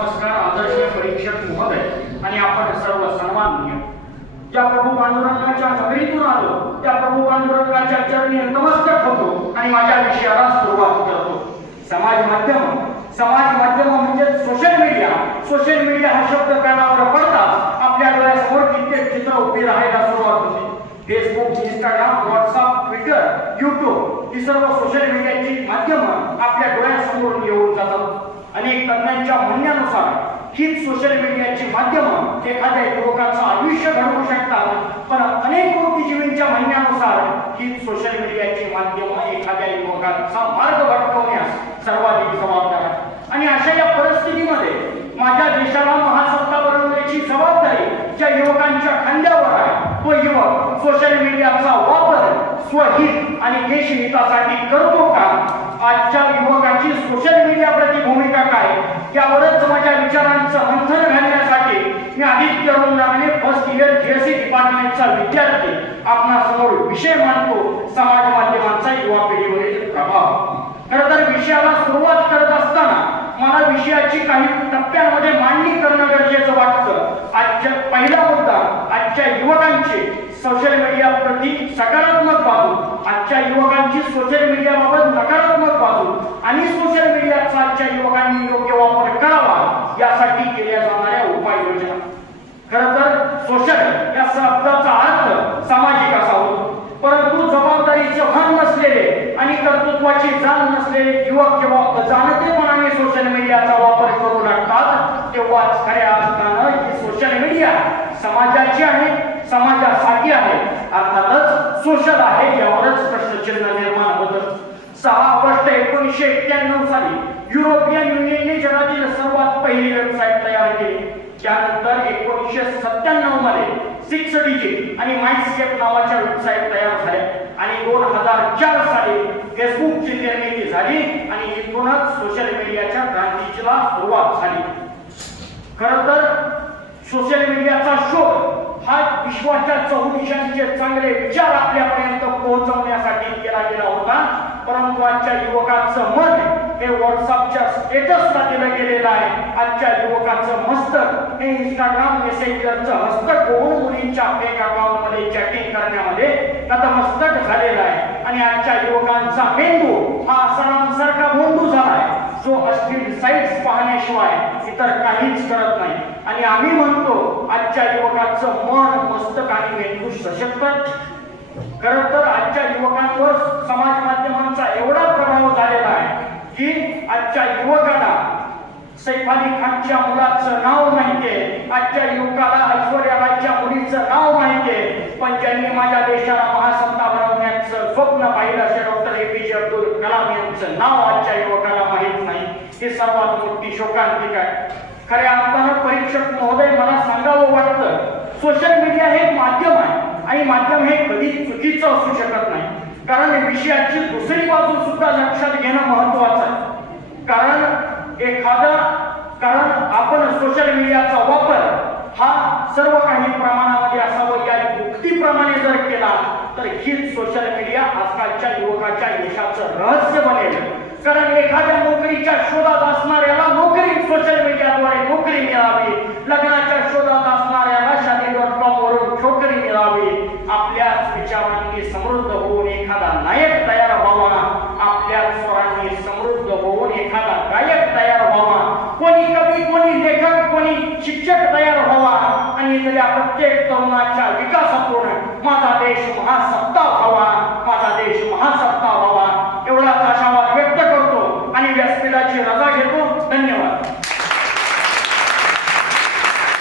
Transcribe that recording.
नमस्कार आदरणीय परीक्षक महोदय आणि आपण सर्व सन्माननीय. ज्या प्रभू पांडुरंगाच्या नगरीतून आलो त्या प्रभू पांडुरंगाच्या चरणी नतमस्तक होतो आणि माझ्या विषयाला सुरुवात करतो. समाज माध्यम म्हणजे सोशल मीडिया. सोशल मीडिया हा शब्द कानावर पडताच आपल्या डोळ्यासमोर कित्येक चित्र उभी राहायला सुरुवात होते. Facebook, Instagram, WhatsApp, Twitter, YouTube ही सर्व सोशल मीडियाची माध्यमं आपल्या डोळ्यासमोर येऊन जातात. अनेक तज्ञांच्या म्हणण्यानुसार हीच सोशल मीडियाची माध्यमं एखाद्या युवकाचं आयुष्य घडवू शकतात, पण अनेक बुद्धिजीवींच्या म्हणण्यानुसार हीच सोशल मीडियाची माध्यमं एखाद्या युवकाचा मार्ग भटकवण्यास सर्वाधिक जबाबदार आहे. आणि अशा या परिस्थितीमध्ये माझ्या देशाला महासत्ता बनवण्याची जबाबदारी ज्या युवकांच्या खांद्यावर आहे तो युवक सोशल मीडियाचा वापर स्वहित आणि देशहितासाठी करतो का? आजच्या युवकाची सोशल मीडिया प्रति भूमिका काय यावरच माझ्या विचारांचं मंथन घालण्यासाठी मी आदित्य रुंदाने फर्स्ट इयर जीएससी डिपार्टमेंटचा विद्यार्थी आपणासमोर विषय मांडतो, समाज माध्यमांचा युवा पिढीवरील प्रभाव. खरं तर विषयाला सुरुवात करत असताना मला विषयाची काही टप्प्यांमध्ये मांडणी करणं गरजेचं वाटतं. आजच्या पहिला मुद्दा आजच्या युवकांची सोशल मीडिया प्रति सकारात्मक बाजू, आजच्या युवकांची सोशल मीडियाबाबत नकारात्मक बाजू आणि सोशल मीडियाचा आजच्या युवकांनी योग्य वापर करावा यासाठी केल्या जाणाऱ्या उपाययोजना. खरं तर सोशल या शब्दाचा अर्थ सामाजिक असा होतो, परंतु जबाबदारीचे भान नसलेले आणि कर्तृत्वाची जाण नसलेले युवक जेव्हा अजाणतेपणाने सोशल मीडियाचा वापर करू लागतात तेव्हाच खऱ्या अर्थानं ही सोशल मीडिया समाजाची आहे, समाजासाठी आहे, अर्थातच सोशल आहे यावरच प्रश्नचिन्ह निर्माण होतं. 6 ऑगस्ट 1991 साली युरोपियन युनियनने जगातील सर्वात पहिली वेबसाईट तयार केली. त्यानंतर 1997 मध्ये 6 डिजिट आणि माइंडस्केप नावाच्या वेबसाईट तयार झाल्या आणि 2004 साली फेसबुकची निर्मिती झाली आणि इथूनच सोशल मीडियाच्या क्रांतीला सुरुवात झाली. खरं तर सोशल मीडियाचा शोध हा विश्वाच्या चहुदिशांचे चांगले विचार आपल्यापर्यंत पोहोचवण्यासाठी केला गेला होता, परंतु आजच्या युवकाचं मन हे व्हॉट्सअपच्या स्टेटसला दिलं गेलेलं आहे. आजच्या युवकाचं मस्तक हे इंस्टाग्राम मेसेंजरचं हस्तक होऊन मुलींच्या फेक अकाउंटमध्ये चॅटिंग करण्यामध्ये नतमस्तक झालेला आहे. आणि आजच्या युवकांचा मेंदू हा सणांसारखा भोंदू झाला आहे जो अश्लील साइट्स पाहण्याशिवाय इतर काहीच करत नाही. आणि आम्ही म्हणतो आजच्या युवकाचं मन, मस्तक आणि मेंदू सशक्त. खरं तर आजच्या युवकांवर समाज माध्यमांचा एवढा प्रभाव झालेला आहे की आजच्या युवकाला सैफ अली खानच्या मुलाचं नाव माहितीये, आजच्या युवकाला ऐश्वर्या रायच्या मुलीचं नाव माहितीये, पण ज्यांनी माझ्या देशाला महासत्ता बनवण्याचं स्वप्न पाहिलं असे डॉक्टर APJ अब्दुल कलाम यांचं नाव आजच्या युवकाला माहित नाही. ही सर्वात मोठी शोकांतिका आहे. खऱ्या अर्थानं परीक्षक महोदय मला सांगावं वाटतं, सोशल मीडिया हे एक माध्यम आहे आणि माध्यम हे कधीच चुकीचं असू शकत नाही. कारण विषयाची दुसरी बाजू सुद्धा लक्षात घेणं महत्वाचं आहे. कारण आपण सोशल मीडियाचा वापर हा सर्व काही प्रमाणामध्ये असावं या युक्तीप्रमाणे जर केला तर हीच सोशल मीडिया आजकालच्या युवकाच्या यशाचं रहस्य बनेल. कारण एखाद्या नोकरीच्या शोधात असणाऱ्याला नोकरी सोशल मीडियाद्वारे नोकरी मिळावी, लग्नाच्या शोधात असणाऱ्याला शादी.com वरून छोकरी मिळावी. आपल्याच विचारांनी समृद्ध होऊन एखादा नायक तयार व्हावा, आपल्याच स्वरांनी समृद्ध होऊन एखादा गायक तयार व्हावा, कोणी कवी, कोणी लेखक, कोणी शिक्षक तयार व्हावा आणि इथल्या प्रत्येक तरुणाच्या विकासातून माझा देश महासत्ता व्हावा, माझा देश महासत्ता व्हावा एवढाच आशावाद व्यक्त करतो आणि व्यासपीठाची रजा घेतो. धन्यवाद.